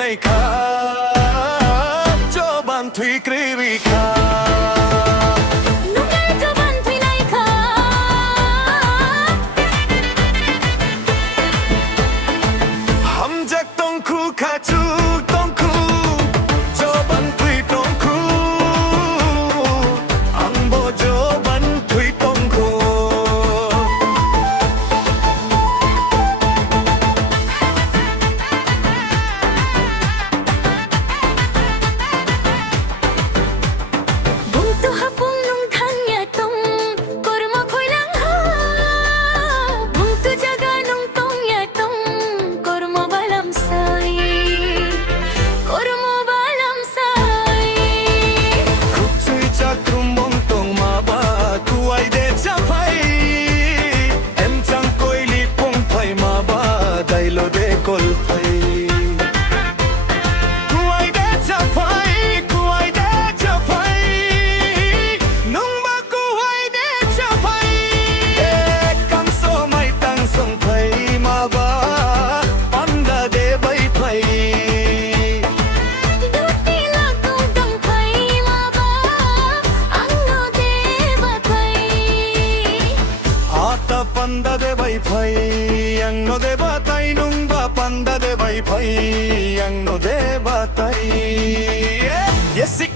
nay kha cho ban thủy kri kha hum jak tong khu kha chu tong khu cho ban thủy tong khu ang bo cho ban thủy tong khu panda de bai phai yang no de batai nung ba panda de bai phai yang no de batai yes